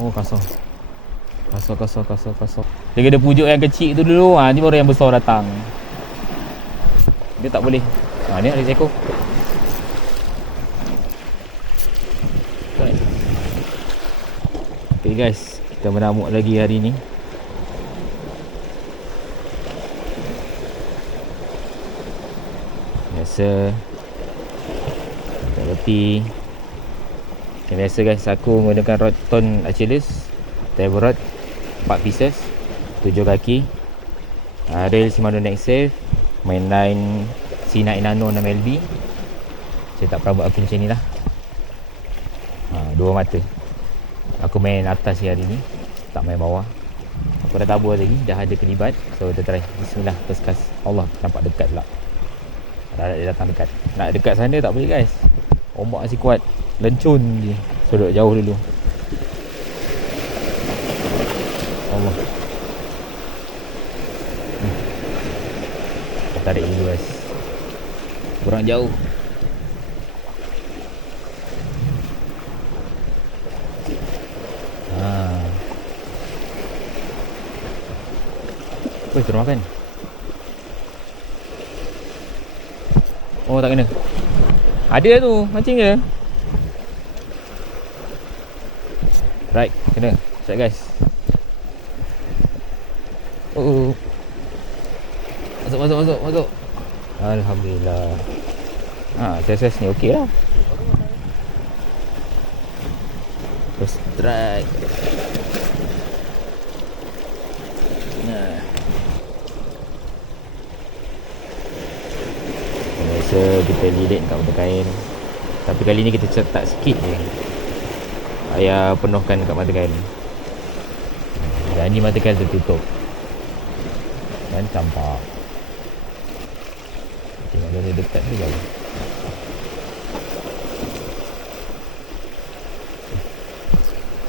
Oh kasar. Kasar kasar kasar kasar. Dia kena pujuk yang kecil tu dulu. Ha, Ni baru yang besar datang. Dia tak boleh. Ha, Ni ada seekor Okay guys. Kita menamuk lagi hari ni. Biasa. Makan roti Macam biasa guys Aku menggunakan rod ton Achilles Table rod 4 pieces 7 kaki uh, Rail Shimano Next Safe Mainline C9 Nano 6LB Saya tak pernah buat aku macam ni lah. Uh, Dua mata. Aku main atas hari ni Tak main bawah. Aku dah tabur lagi Dah ada kelibat. So kita try. Bismillah cast Allah nampak dekat pula. Dah dia datang dekat. Nak dekat sana tak boleh guys. Ombak masih kuat Lencun je duduk jauh dulu Allah hmm. Tarik dulu guys Kurang jauh. Weh, turun makan. Oh, tak kena. Ada tu, mancing ke? Right, kena. Set guys. Oh. Masuk, masuk, masuk, masuk. Alhamdulillah. Ha, ses ni okey lah. First strike. Nah. Biasa kita lilit kat mata kain Tapi kali ni kita cetak sikit je Ayah penuhkan kat mata kain. Dan ni mata kain tertutup. Dan campak. Tengok dari dekat tu jauh.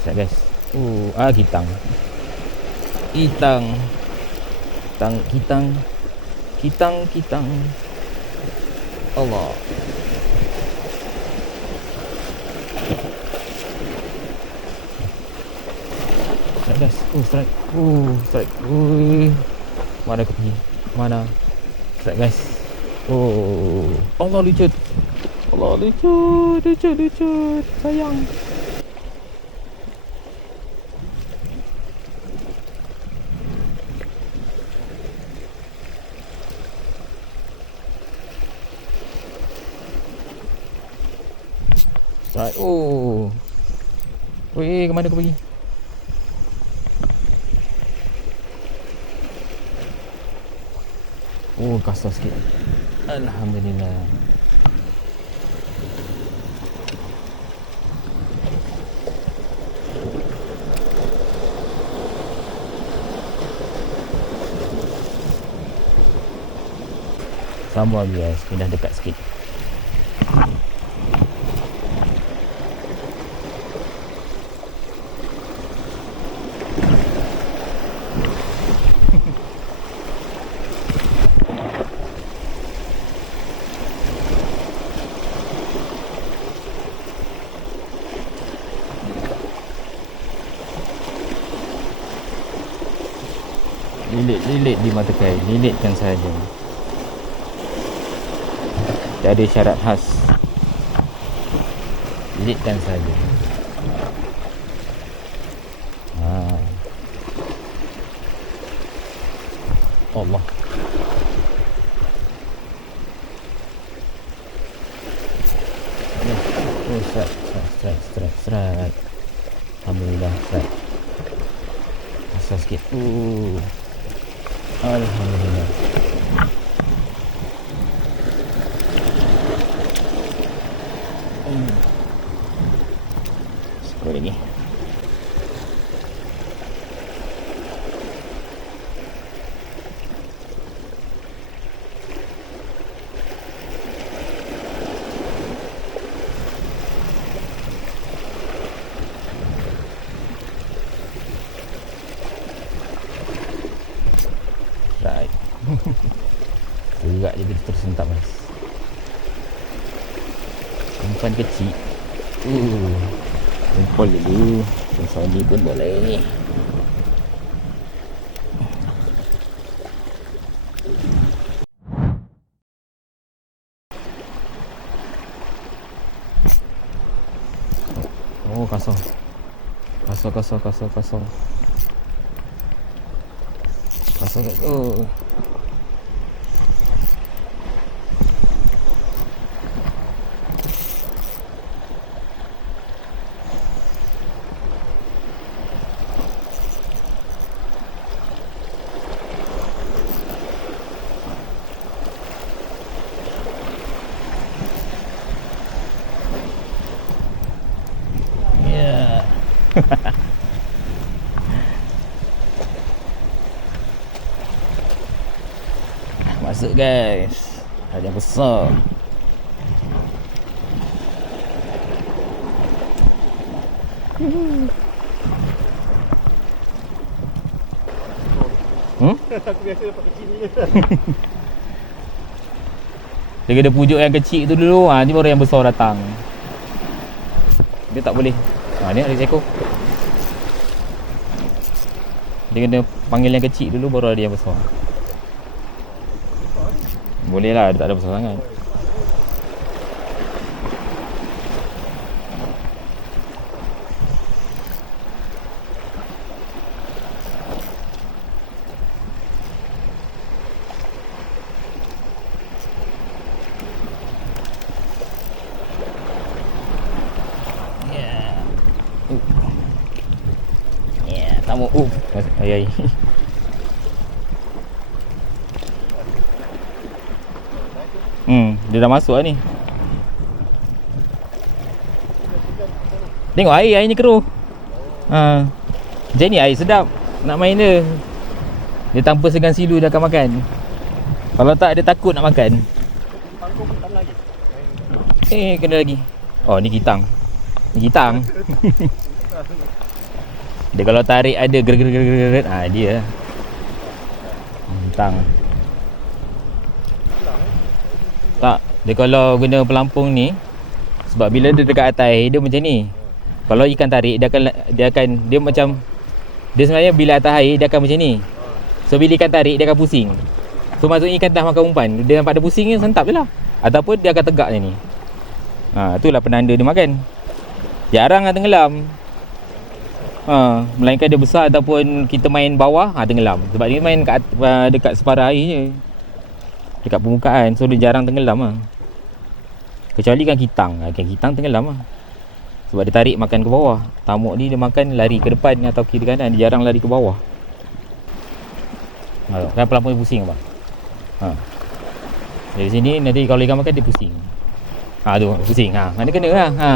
Sekejap guys. Uh, ah kitang. Kitang. Kitang Kitang. Kitang Kitang. Allah Strike guys. Oh strike. Oh strike. Ui. Mana aku pergi Mana? Strike guys. Oh. Allah lucut. Allah lucut Lucut lucut. Sayang. Strike. Oh. Weh, ke mana kau pergi? Oh, kasar sikit. Alhamdulillah. Sambal guys, pindah dekat sikit. Lilit-lilit di mata kain Lilitkan saja Tiada syarat khas Lilitkan saja ha. Allah Oh, strike, strike, strike, strike. Alhamdulillah, strike. Asal sikit. Uh. Alhamdulillah. Hmm. Sekali lagi. Right. Gerak je kita tersentap mas. Umpan kecil. Uh. Umpan dulu. Sony pun boleh. Oh, kosong. Kosong, kosong, kosong, kosong. Kosong. Oh. Masuk guys. Ada yang besar. Hmm? Aku biasa dapat kecil ni. Dia kena pujuk yang kecil tu dulu. Ha, ni baru yang besar datang. Dia tak boleh. Ha, ni ada seekor. Dia kena panggil yang kecil dulu baru ada yang besar. Boleh lah, tak ada besar sangat. Yeah. Uh. Uh, mas- ai ai. Hmm, dia dah masuk lah ni. Tengok air, air ni keruh. Ha. Macam ni air sedap. Nak main dia. Dia tanpa segan silu dia akan makan. Kalau tak dia takut nak makan. Eh, kena lagi. Oh, ni kitang. Ni kitang. dia kalau tarik ada ger-ger-ger-ger. Ah, dia. Kitang. Tak, dia kalau guna pelampung ni sebab bila dia dekat atas air, dia macam ni. Kalau ikan tarik dia akan dia akan dia macam dia sebenarnya bila atas air dia akan macam ni. So bila ikan tarik dia akan pusing. So maksudnya ikan dah makan umpan, dia nampak ada pusing ni sentap je lah. Ataupun dia akan tegak macam ni. Ha, itulah penanda dia makan. Jarang lah tenggelam. Ha, melainkan dia besar ataupun kita main bawah, ha, tenggelam. Sebab dia main kat, uh, dekat separa air je. Dekat permukaan. So dia jarang tenggelam lah. Kecuali kan kitang. Ha, kan kitang tenggelam lah. Sebab dia tarik makan ke bawah. Tamuk ni dia makan lari ke depan atau kiri kanan. Dia jarang lari ke bawah. Ha, kan pelampung dia pusing apa? Ha. Dari sini nanti kalau ikan makan dia pusing. Ha tu pusing. Ha mana kena lah. Ha.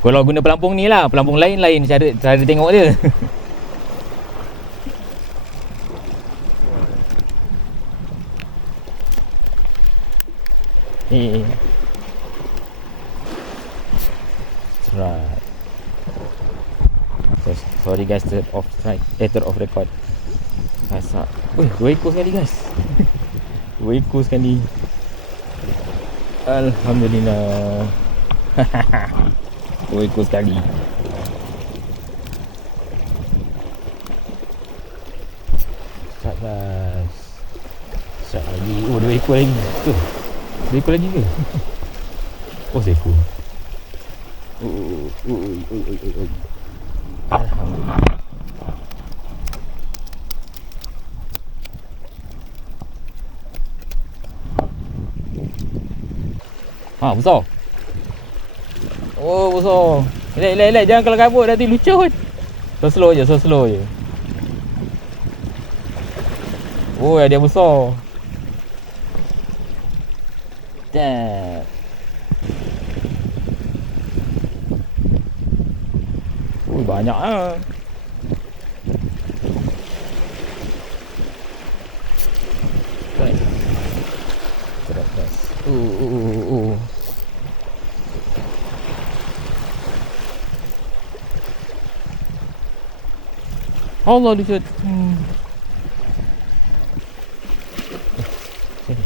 Kalau guna pelampung ni lah, pelampung lain lain cara cara tengok dia. eh. Right. So, sorry guys, turn off right. Eh, turn off record. Masak. Wih, dua ekor sekali guys. dua ekor sekali. Alhamdulillah. dua ekor sekali. Start guys. Start lagi. Oh, dua ekor lagi. Tu. Dua ekor lagi ke? oh, seekor. Oh, oh, oh, oh, oh, oh, oh. Alhamdulillah. Ha, besar. Oh, besar. Relax, relax, relax. Jangan kalau kabut nanti lucut. So slow je, so slow je. Oh, dia besar. Dah. Oh, banyak ah. Guys. Uh, uh, uh, uh. Allah lucut. Hmm. Sini.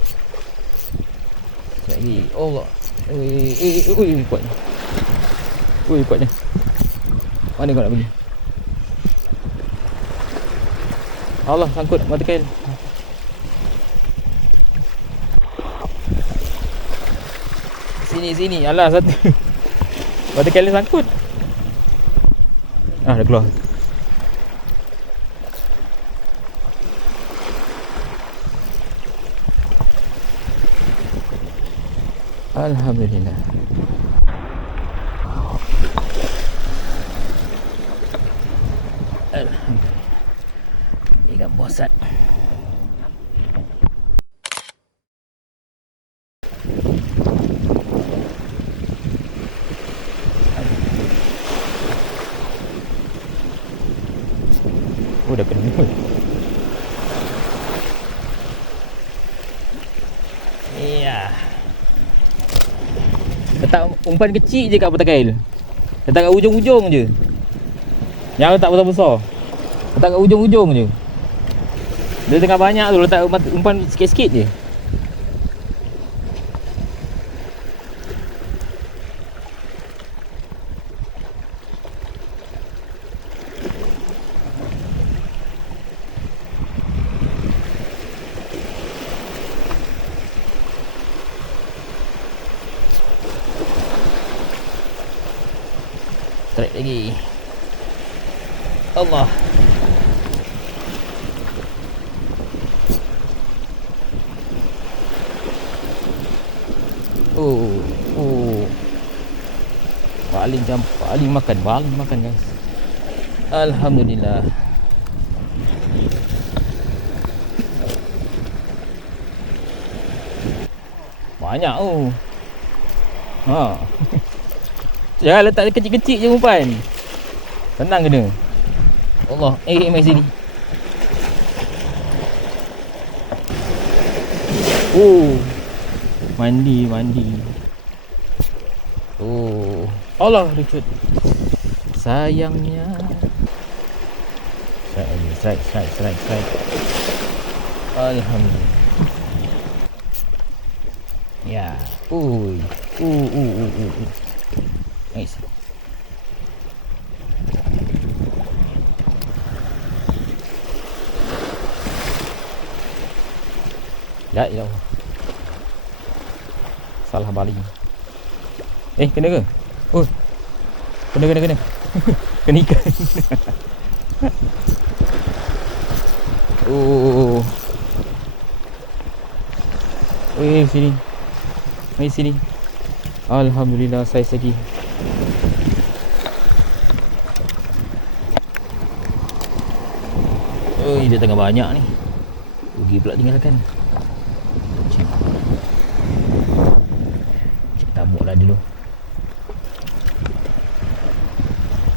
Lagi. Allah. Eh, eh, eh, ui, kuatnya. Ui, kuatnya. Mana kau nak pergi? Allah sangkut mata kail. Sini sini. Alah satu. Mata kail dia sangkut. Ah dah keluar. Alhamdulillah. Alhamdulillah. Ikan bosat. Oh dah kena. Iya. Letak umpan kecil je kat petak kail. Letak kat ujung-ujung je. Yang letak besar-besar. Letak kat ujung-ujung je. Dia tengah banyak tu letak umpan sikit-sikit je. Tarik lagi. Allah. Oh, oh. Paling jam paling makan, paling makan guys. Alhamdulillah. Banyak oh. Ha. Jangan letak kecil-kecil je umpan. Tenang kena. Allah, eh mai sini. Oh. Mandi, mandi. Oh. Allah, Richard. Sayangnya. Strike lagi, strike, strike, strike, strike. Alhamdulillah. Ya. Ui. Uh, uh, uh, uh, uh. Nice. Ya, ya Allah. Salah baling. Eh, kena ke? Oh. Kena, kena, kena. kena ikan. oh. Eh, sini. Mari sini. Alhamdulillah saiz lagi. Oh, dia tengah banyak ni. Rugi pula tinggalkan.